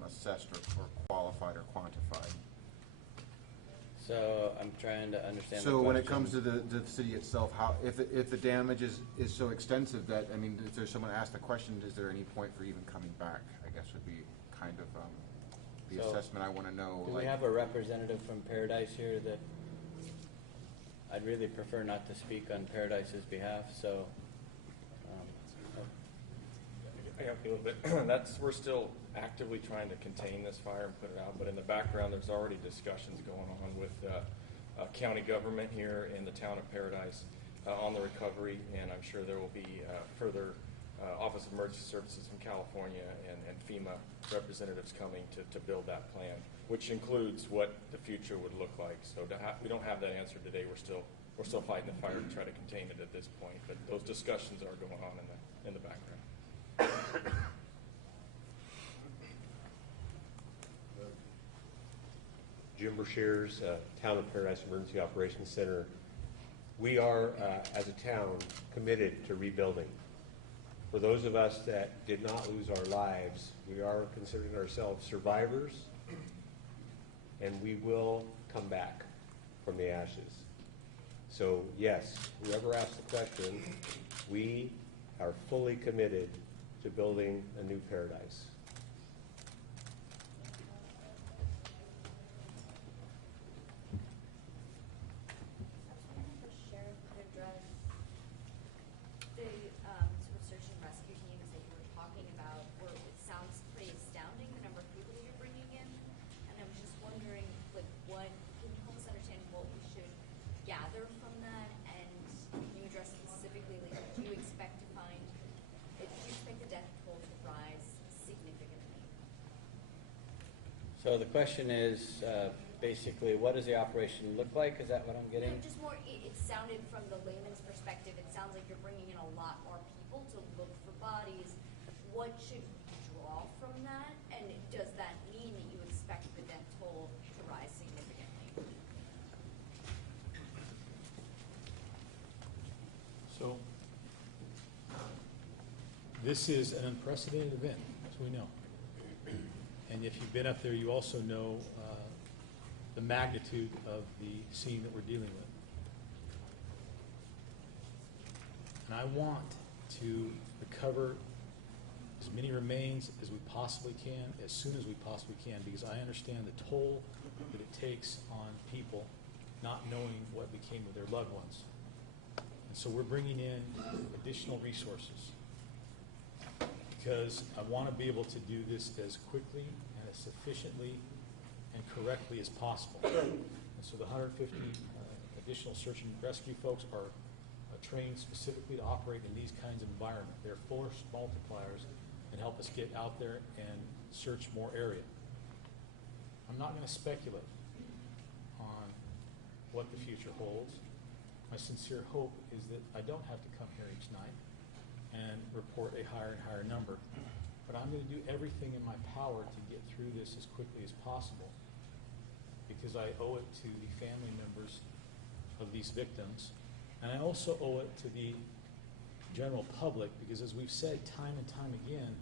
assessed or qualified or quantified? So I'm trying to understand the So when it question. comes to the city itself, how, if the damage is so extensive that, I mean, if there's someone asked the question, is there any point for even coming back? I guess would be kind of the So, assessment I want to know. Do we have a representative from Paradise here that, I'd really prefer not to speak on Paradise's behalf, so. I got a little bit. We're still actively trying to contain this fire and put it out, but in the background, there's already discussions going on with county government here in the town of Paradise on the recovery, and I'm sure there will be further Office of Emergency Services from California and FEMA representatives coming to build that plan, which includes what the future would look like. So we don't have that answer today. We're still fighting the fire to try to contain it at this point, but those discussions are going on in the background. Jim Brashears, Town of Paradise Emergency Operations Center. We are, as a town, committed to rebuilding. For those of us that did not lose our lives, we are considering ourselves survivors, and we will come back from the ashes. So yes, whoever asked the question, we are fully committed to building a new paradise. The sheriff could address the sort of search and rescue teams that you were talking about, where it sounds pretty astounding, the number of people that you're bringing in. And I was just wondering, like, can you help us understand what we should gather from that? And can you address specifically, like, do you expect the death toll to rise significantly? So the question is, basically, what does the operation look like? Is that what I'm getting? No, just more, it sounded from the layman's perspective, it sounds like you're bringing in a lot more people to look for bodies. What should we draw from that? And does that mean that you expect the death toll to rise significantly? So, this is an unprecedented event, as we know. And if you've been up there, you also know the magnitude of the scene that we're dealing with. And I want to recover as many remains as we possibly can, as soon as we possibly can, because I understand the toll that it takes on people not knowing what became of their loved ones. And so we're bringing in additional resources because I want to be able to do this as quickly and as sufficiently and correctly as possible. And so the 150 additional search and rescue folks are trained specifically to operate in these kinds of environments. They're force multipliers and help us get out there and search more area. I'm not going to speculate on what the future holds. My sincere hope is that I don't have to come here each night and report a higher and higher number. But I'm going to do everything in my power to get through this as quickly as possible because I owe it to the family members of these victims. And I also owe it to the general public because, as we've said time and time again,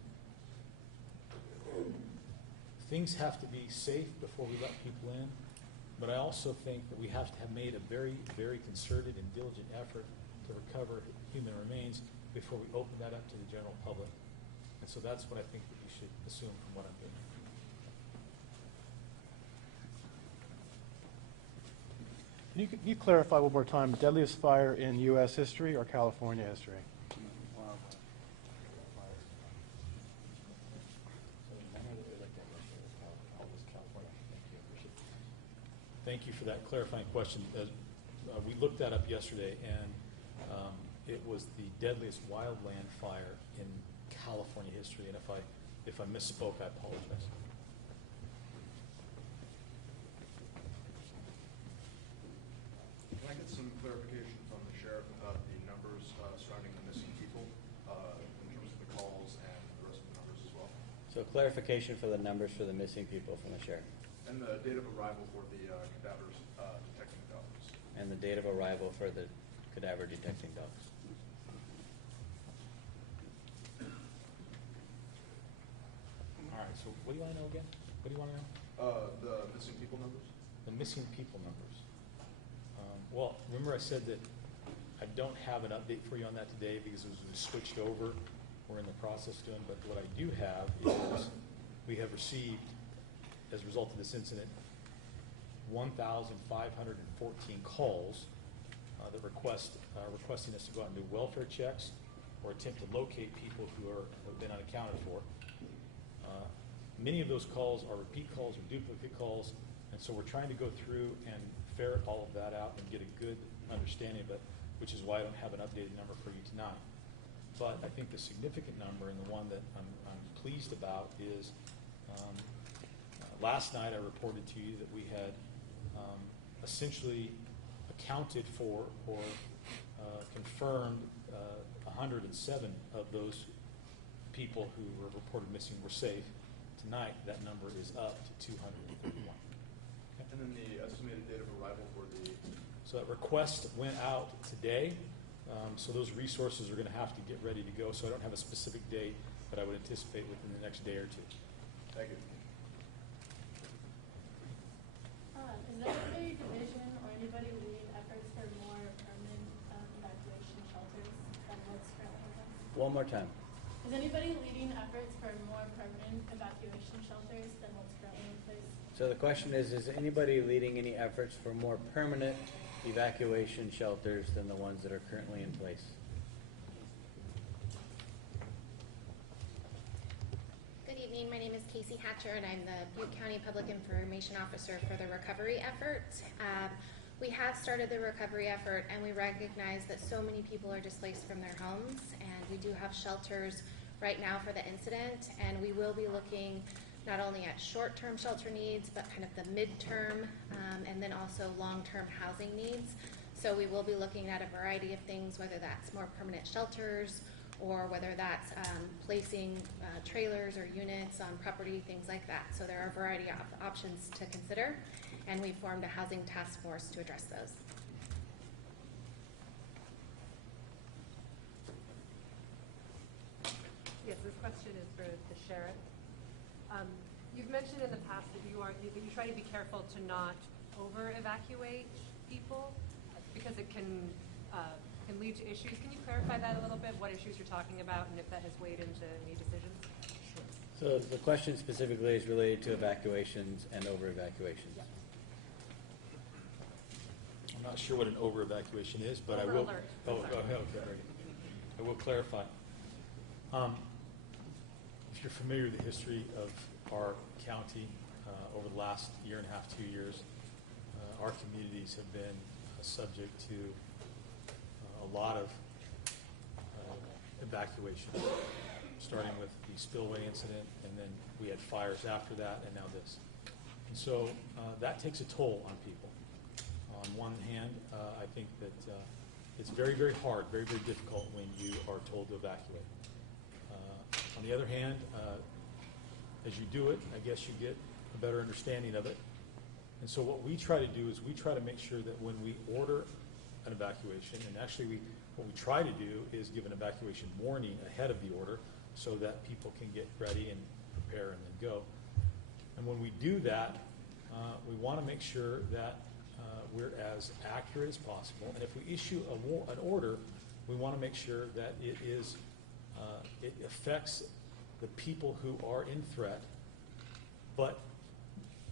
things have to be safe before we let people in. But I also think that we have to have made a very, very concerted and diligent effort to recover human remains before we open that up to the general public. And so that's what I think that you should assume from what I'm doing. Can you clarify one more time, deadliest fire in U.S. history or California history? Thank you for that clarifying question. We looked that up yesterday, and it was the deadliest wildland fire in California history. And if I misspoke, I apologize. Can I get some clarification from the sheriff about the numbers surrounding the missing people in terms of the calls and the rest of the numbers as well? So clarification for the numbers for the missing people from the sheriff. And the date of arrival for the cadavers detecting dogs. And the date of arrival for the cadaver detecting dogs. All right, so what do you want to know again? What do you want to know? The missing people numbers? the missing people numbers. Well, remember I said that I don't have an update for you on that today because it was switched over. We're in the process doing, but what I do have is we have received, as a result of this incident, 1,514 calls that requesting us to go out and do welfare checks or attempt to locate people who have been unaccounted for. Many of those calls are repeat calls or duplicate calls, and so we're trying to go through and ferret all of that out and get a good understanding of it, which is why I don't have an updated number for you tonight. But I think the significant number and the one that I'm pleased about is last night I reported to you that we had essentially accounted for or confirmed 107 of those people who were reported missing were safe. Tonight, that number is up to 231. And then the estimated date of arrival for the... So that request went out today. So those resources are going to have to get ready to go. So I don't have a specific date, but I would anticipate within the next day or two. Thank you. Is there a division or anybody leading efforts for more permanent evacuation shelters than what's currently in place? One more time. Is anybody leading efforts for more permanent evacuation shelters than what's currently in place? So the question is anybody leading any efforts for more permanent evacuation shelters than the ones that are currently in place? Good evening. My name is Casey Hatcher, and I'm the Butte County Public Information Officer for the recovery effort. We have started the recovery effort, and we recognize that so many people are displaced from their homes, and we do have shelters right now for the incident, and we will be looking not only at short-term shelter needs, but kind of the mid-term and then also long-term housing needs. So we will be looking at a variety of things, whether that's more permanent shelters or whether that's placing trailers or units on property, things like that. So there are a variety of options to consider, and we formed a housing task force to address those. Yes, this question is for the sheriff. You've mentioned in the past that you try to be careful to not over-evacuate people because it can lead to issues. Can you clarify that a little bit, what issues you're talking about and if that has weighed into any decisions? So the question specifically is related to evacuations and over-evacuations. I'm not sure what an over-evacuation is, but I will. Alert. Okay, very good. I will clarify. If you're familiar with the history of our county over the last year and a half, 2 years, our communities have been subject to a lot of evacuation, starting with the spillway incident, and then we had fires after that, and now this. And so that takes a toll on people. On one hand, I think that it's very, very hard, very, very difficult when you are told to evacuate. On the other hand, as you do it, I guess you get a better understanding of it. And so what we try to do is we try to make sure that when we order an evacuation, and actually what we try to do is give an evacuation warning ahead of the order so that people can get ready and prepare and then go. And when we do that, we want to make sure that we're as accurate as possible. And if we issue an order, we want to make sure that it is it affects the people who are in threat, but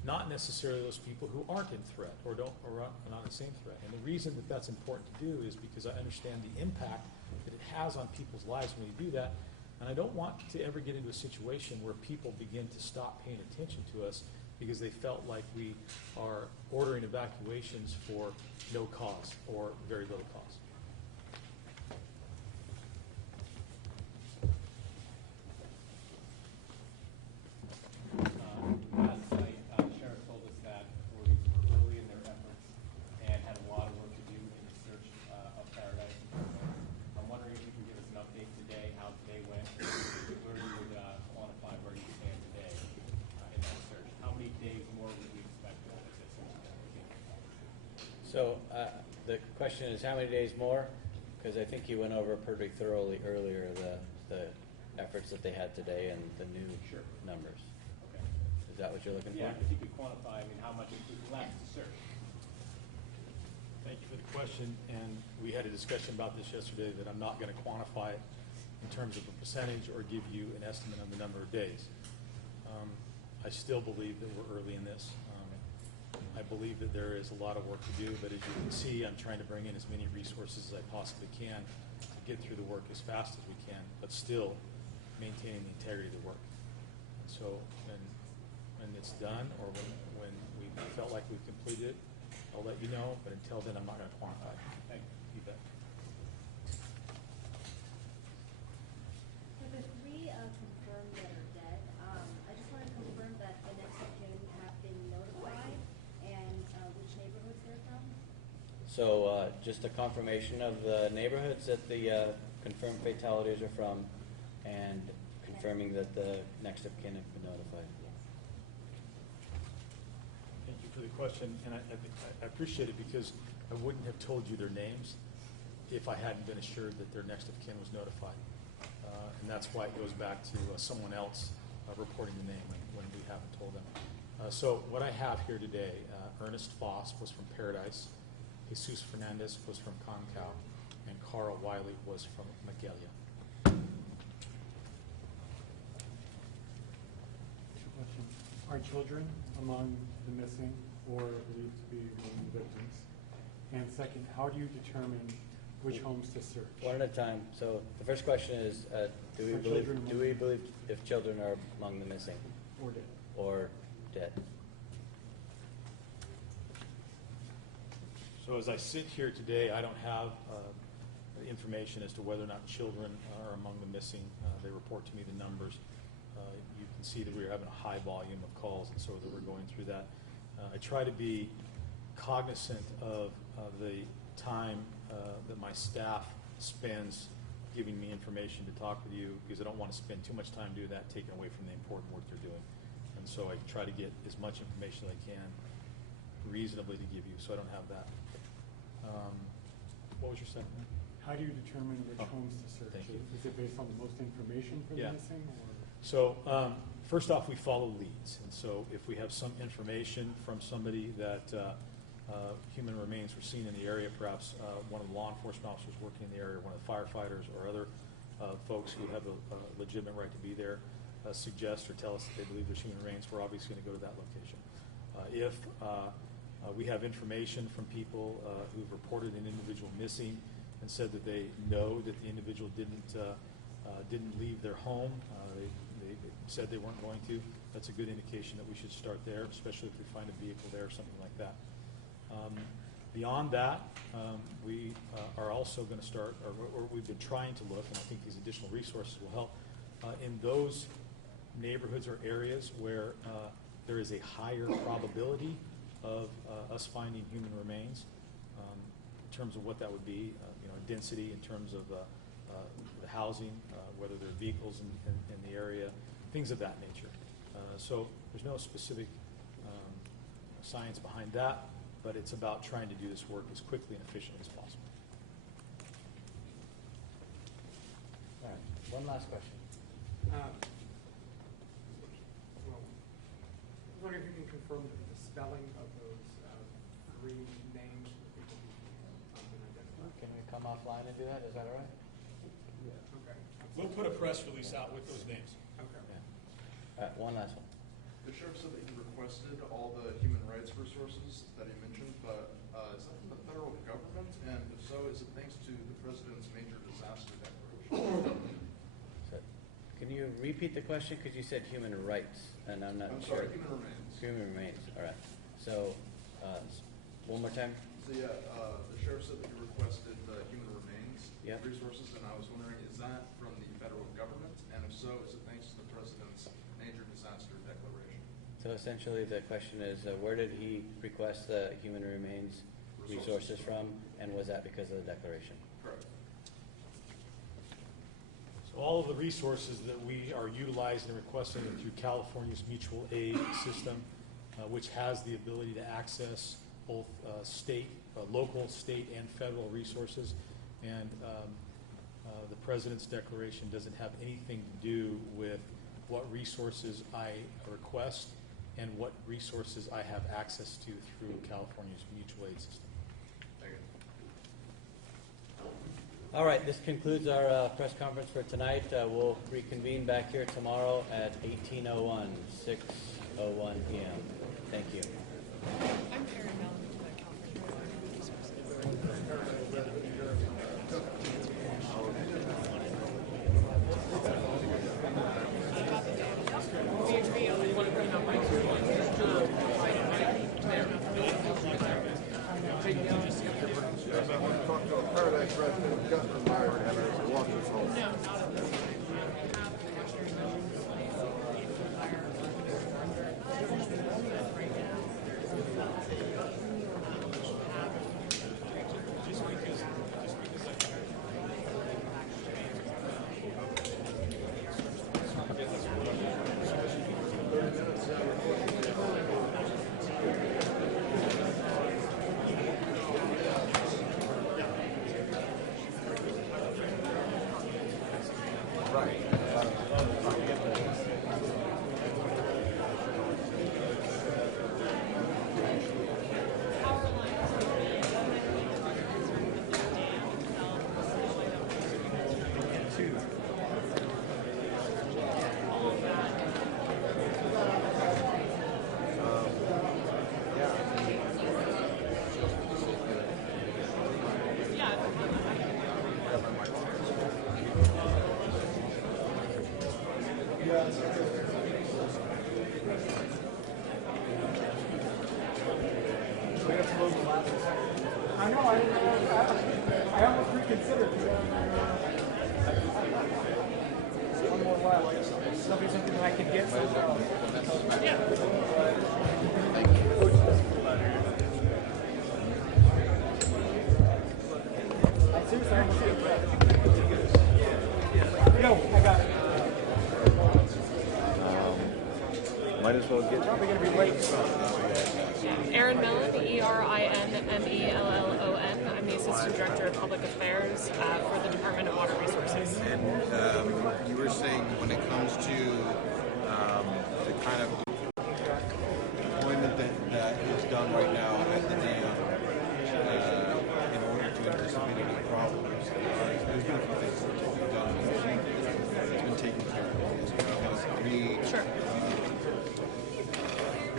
not necessarily those people who aren't in threat or are not in the same threat. And the reason that that's important to do is because I understand the impact that it has on people's lives when you do that. And I don't want to ever get into a situation where people begin to stop paying attention to us because they felt like we are ordering evacuations for no cause or very little cause. Last night, the sheriff told us that authorities were early in their efforts and had a lot of work to do in the search of Paradise. I'm wondering if you can give us an update today, how today went, where you would quantify where you stand today in that search. How many days more would we expect that search to continue? So the question is how many days more? Because I think you went over pretty thoroughly earlier the efforts that they had today and the new numbers. Okay. Is Is that what you're looking Yeah, for? if you could quantify, I mean, how much is left to search? Thank you for the question, and we had a discussion about this yesterday that I'm not going to quantify it in terms of a percentage or give you an estimate on the number of days. I still believe that we're early in this. I believe that there is a lot of work to do, but as you can see, I'm trying to bring in as many resources as I possibly can to get through the work as fast as we can, but still maintaining the integrity of the work. And so when it's done, or when we felt like we've completed it, I'll let you know, but until then, I'm not going to quantify. Thank you. You bet. For the three confirmed that are dead, I just want to confirm that the next of kin have been notified and which neighborhoods they're from. So just a confirmation of the neighborhoods that the confirmed fatalities are from, and confirming that the next of kin have been notified. Thank you for the question, and I appreciate it because I wouldn't have told you their names if I hadn't been assured that their next of kin was notified. And that's why it goes back to someone else reporting the name when we haven't told them. So what I have here today, Ernest Foss was from Paradise, Jesus Fernandez was from Concau, and Carl Wiley was from Magalia. Question. Are children among the missing or believed to be among the victims? And second, how do you determine which homes to search? One at a time. So the first question is, do we believe if children are among the missing? Or dead. Or dead. So as I sit here today, I don't have information as to whether or not children are among the missing. They report to me the numbers. You can see that we're having a high volume of calls, and so that we're going through that. I try to be cognizant of the time that my staff spends giving me information to talk with you, because I don't want to spend too much time doing that, taking away from the important work they're doing. And so I try to get as much information as I can reasonably to give you, so I don't have that. What was your second one? How do you determine which homes to search? Thank you. Is it based on the most information for the missing? Or? So first off, we follow leads. And so if we have some information from somebody that human remains were seen in the area, perhaps one of the law enforcement officers working in the area, one of the firefighters, or other folks who have a legitimate right to be there, suggest or tell us that they believe there's human remains, we're obviously going to go to that location. If we have information from people who've reported an individual missing and said that they know that the individual didn't leave their home, they said they weren't going to, that's a good indication that we should start there, especially if we find a vehicle there or something like that. Beyond that, we are also going to start, or we've been trying to look, and I think these additional resources will help, in those neighborhoods or areas where there is a higher probability of us finding human remains, in terms of what that would be, density in terms of the housing, whether there are vehicles in the area, things of that nature. So there's no specific science behind that, but it's about trying to do this work as quickly and efficiently as possible. All right. One last question. Well, I wonder if you can confirm the spelling of those three names of people who been identified. Can we come offline and do that? Is that all right? Yeah. Okay. We'll put a press release out with those names. Okay. All right, one last one. The sheriff said that he requested all the human rights resources that he mentioned, but is that from the federal government? And if so, is it thanks to the president's major disaster declaration? So, can you repeat the question? Because you said human rights, and I'm not sure. Sorry, human remains. Human remains. All right. So, one more time. So yeah, the sheriff said that he requested the human remains Yep. resources, and I was wondering, is that from the federal government? And if so, is it thanks to the president's major disaster declaration? So essentially, the question is, where did he request the human remains resources from, and was that because of the declaration? Correct. So all of the resources that we are utilizing and requesting are through California's mutual aid system, which has the ability to access both local, state, and federal resources. And the President's declaration doesn't have anything to do with what resources I request. and what resources I have access to through California's mutual aid system. All right, this concludes our press conference for tonight. We'll reconvene back here tomorrow at 18:01, 6:01 p.m. Thank you. I'm Erin Mellon with the California Water Resources. Talk to a Paradise resident, Justin Meyer, and walk this home. No, not at this time. I know, I almost reconsidered. One more left. Something that I could get. Seriously, I almost did. Yo, I got it. Might as well get. Probably gonna be late. Erin Mellon, ERINMELLON. I'm the Assistant Director of Public Affairs for the Department of Water Resources. And you were saying when it comes to the kind of deployment that is done right now at the dam in order to anticipate any problems, there's been a few things that have been done. It's been taken care of.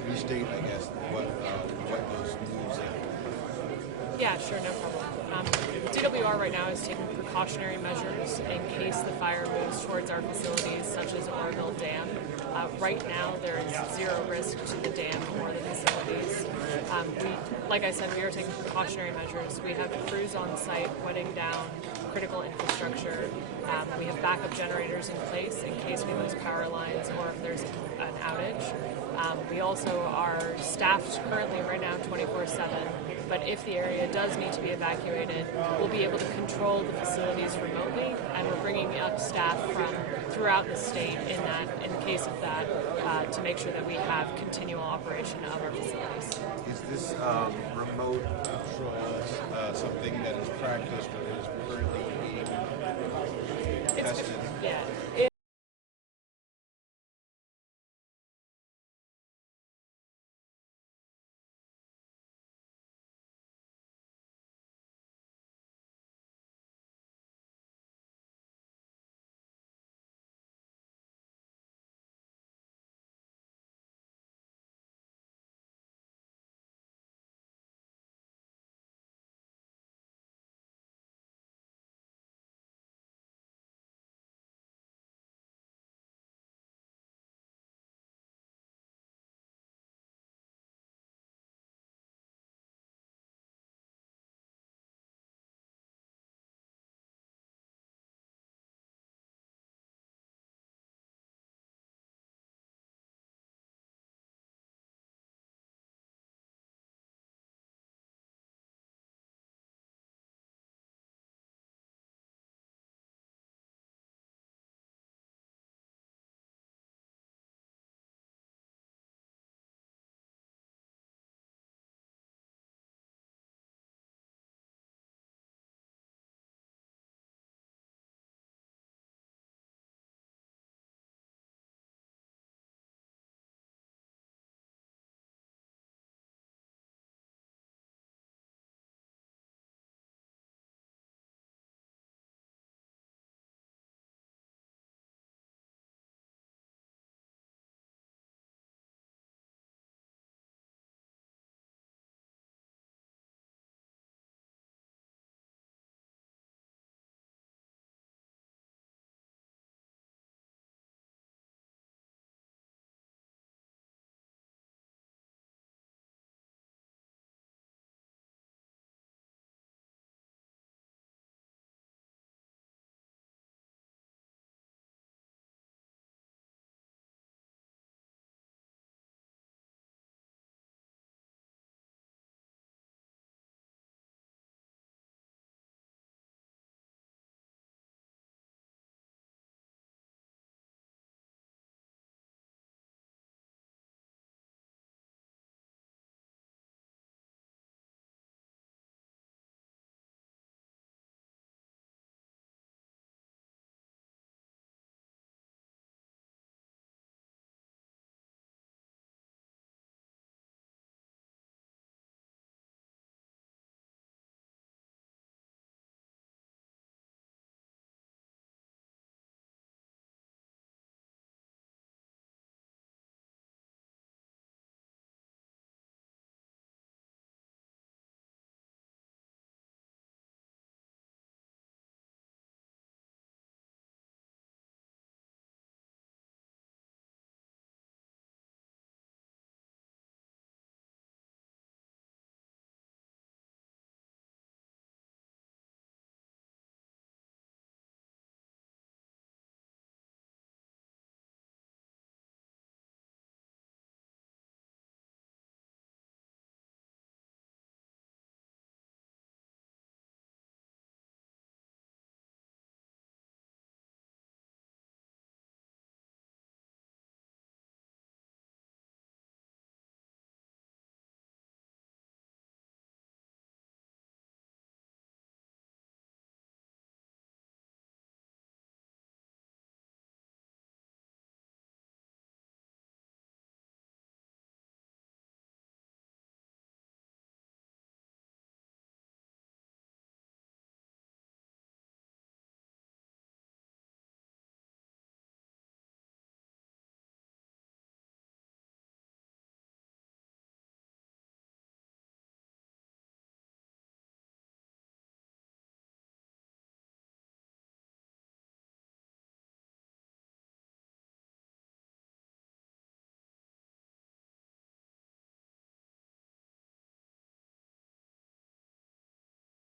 Restate, I guess, what those moves are. Yeah, sure, no problem. DWR right now is taking precautionary measures in case the fire moves towards our facilities, such as Oroville Dam. Right now, there is zero risk to the dam or the facilities. Like I said, we are taking precautionary measures. We have crews on site wetting down critical infrastructure. We have backup generators in place in case we lose power lines or if there's an outage. We also are staffed currently right now 24/7, but if the area does need to be evacuated, we'll be able to control the facilities remotely, and we're bringing up staff from throughout the state in the case of that, to make sure that we have continual operation of our facilities. Is this remote control something that is practiced or is currently being tested? Yeah.